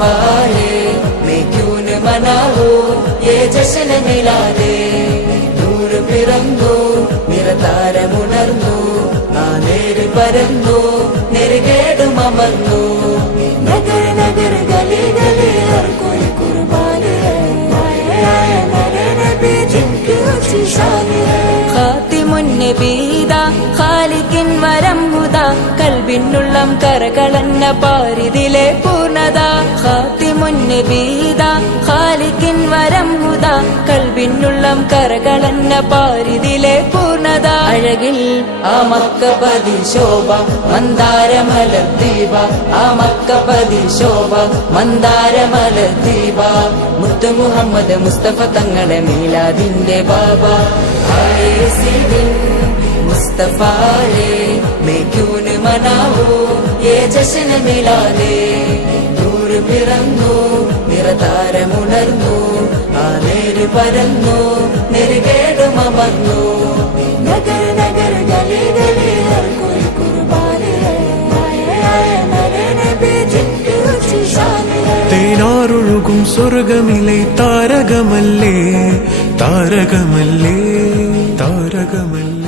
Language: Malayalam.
मुस्तफा है, मैं क्यों न मनाऊं ये जश्न मिलादे. നൂറ് പിറന്നു നിറതാരമുണർന്നു, ആ നേര് പരന്നു നെറുകേടും അമർന്നു. നഗര നഗര ഗലി ഗലി ഹർ കോയി കുർബാനി ഹൈ, ആയ മേരെ നബി ജിൻകി ഊंची शान है. ഖാതിമുൻ നബീദ ഖാലിഖിൻ വരം ഹുദ, കൽബിനുള്ളം കരകളന്ന പാരിതിലെ പൂർണ്ണത. ഖാതിമുൻ നബീദ ഖാലിഖിൻ വരം ഹുദ, കൽബിനുള്ളം കരകളന്ന പാരിതിലെ പൂർണ്ണത. അഴകിൽ ആ മക്കപതി ശോഭ മന്ദാരമലർ ദീപ, ആ മക്കപതി ശോഭ മന്ദാരമലർ ദീപ. മുത്തു മുഹമ്മദ് മുസ്തഫ തങ്ങളെ മീലാദിന്റെ ബാബ. ആയേ സിദിൻ മുസ്തഫാ है, मैं क्यों न मनाऊं ये जश्न मिलादे. നൂറ് പിറന്നു നിറതാരമുണർന്നു, ആ നേര് പരന്നു നെറുകേടും അമർന്നു. നഗര നഗര ഗലി ഗലി ഹർ കോയി കുർബാനി ഹൈ, ആയ മേരെ നബി ജിൻകി ഊंची शान है. തേനാറൊഴുകും സ്വർഗമിലെ താരകമല്ലേ, താരകമല്ലേ, താരകമല്ലേ.